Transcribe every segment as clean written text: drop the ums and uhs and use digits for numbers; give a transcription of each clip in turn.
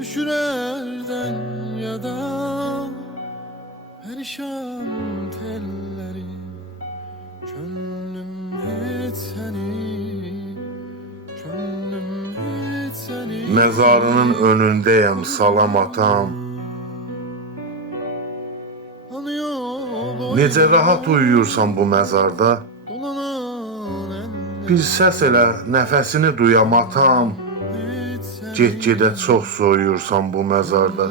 düşürerden ya da perişan telleri. Könlüm hiç seni, könlüm hiç seni. Mezarının önündeyim salam atam. Necə rahat uyuyursan bu məzarda. Bir səs elə nəfəsini duyam atam. Get-gedə çox soyuyursan bu məzarda.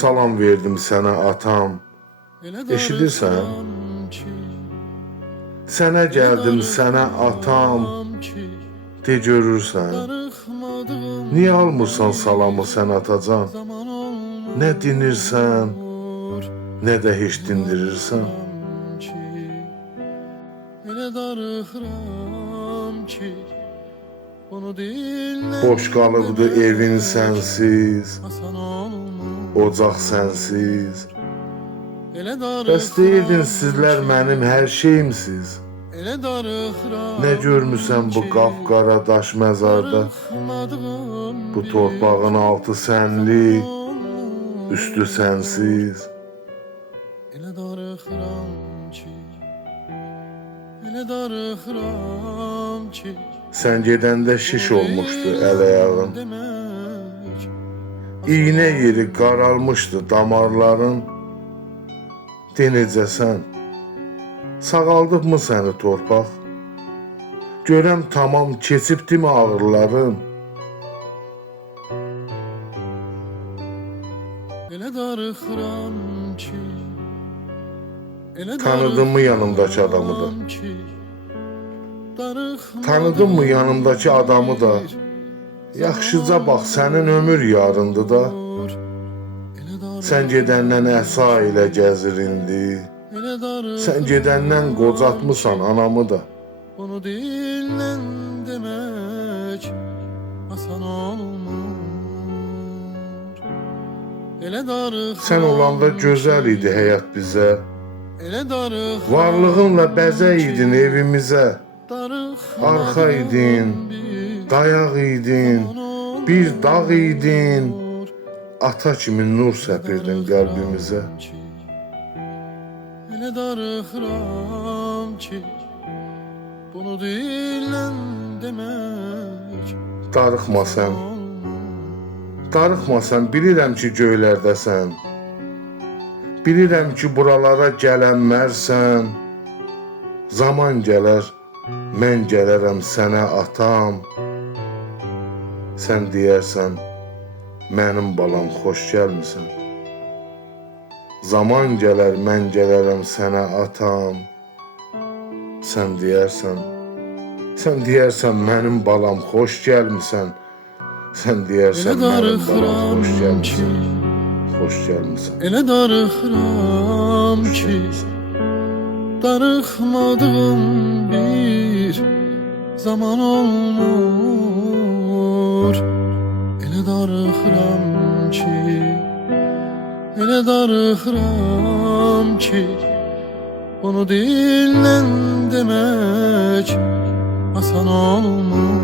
Salam verdim sənə atam. Eşidirsən? Sənə gəldim sənə atam. De görürsən. Niyə almırsan salamı sən atacan? Nə dinirsən, nə də heç dindirirsən. Boş qalıbdı evin sənsiz, ocaq sənsiz. Bəs deyirdin sizlər mənim hər şeyimsiz. Nə görmüsən bu qapqara daş məzarda? Bu torpağın altı sənli, üstü sənsiz. Sən gedəndə şiş olmuşdu əl-ayağın. İğnə yeri qaralmışdı damarların. De necəsən? Sağaldıbmı səni torpaq? Görəm tamam keçibdimi ağrıların? Tanıdın mı yanımdakı adamı da? Tanıdın mı yanımdakı adamı da? Yaxşıca bax, sənin ömür yarındı da. Sən gedəndən əsa ilə gəzir indi. Sən gedəndən qocatmısan anamı da. Onu dinlə demək asan olmur. Sən olanda gözəl idi həyat bizə. Varlığınla bəzə idin evimizə. Arxa idin, dayaq idin, bir dağ idin. Ata kimi nur səpirdin qəlbimizə. Elə darıxıram ki, bunu deyilən demək. Darıxma sən, darıxma sən, bilirəm ki göylərdəsən. Bilirəm ki buralara gələnmərsən. Zaman gələr, mən gələrəm sənə atam. Sən deyərsən, mənim balam xoş gəlmisən. Zaman gələr, mən gələrəm sənə atam. Sən deyərsən, mənim balam xoş gəlmisən. Sən deyərsən, mənim balam xoş gəlmisən. Xoş gəlmisən. Elə darıxıram ki, darıxmadığım bir zaman olmur. Elə darıxıram ki, elə darıxıram ki, onu dinlə demək asan olmur.